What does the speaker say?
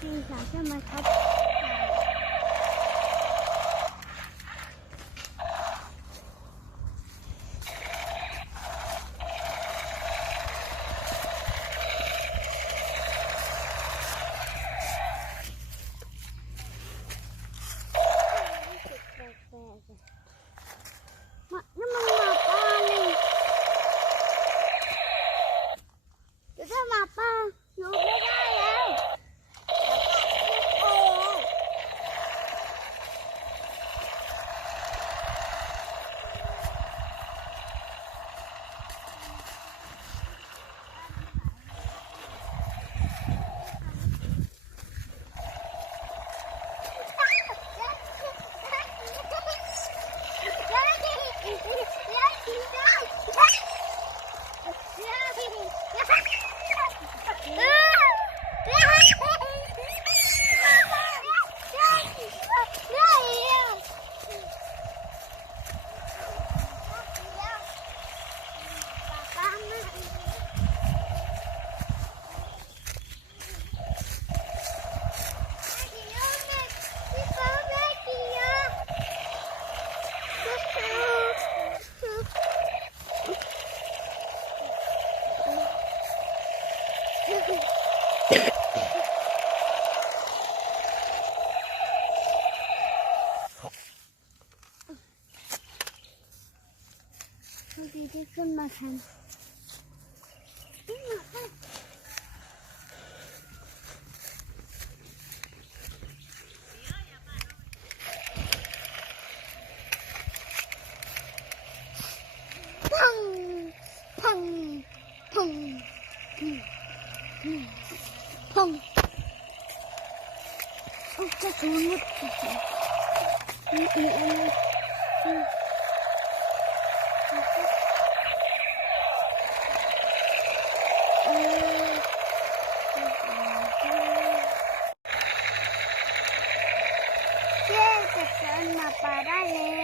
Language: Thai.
ปีศาจใช่ไหมครับนี่มันหมาป่านี่จะได้หมาป่าอยู่ไม่ได้แล้วโอ้ดีที่ขึ้นมาทันพังพังพังพังโอ้จะถูกนี่จัดการหมาป่าได้แล้ว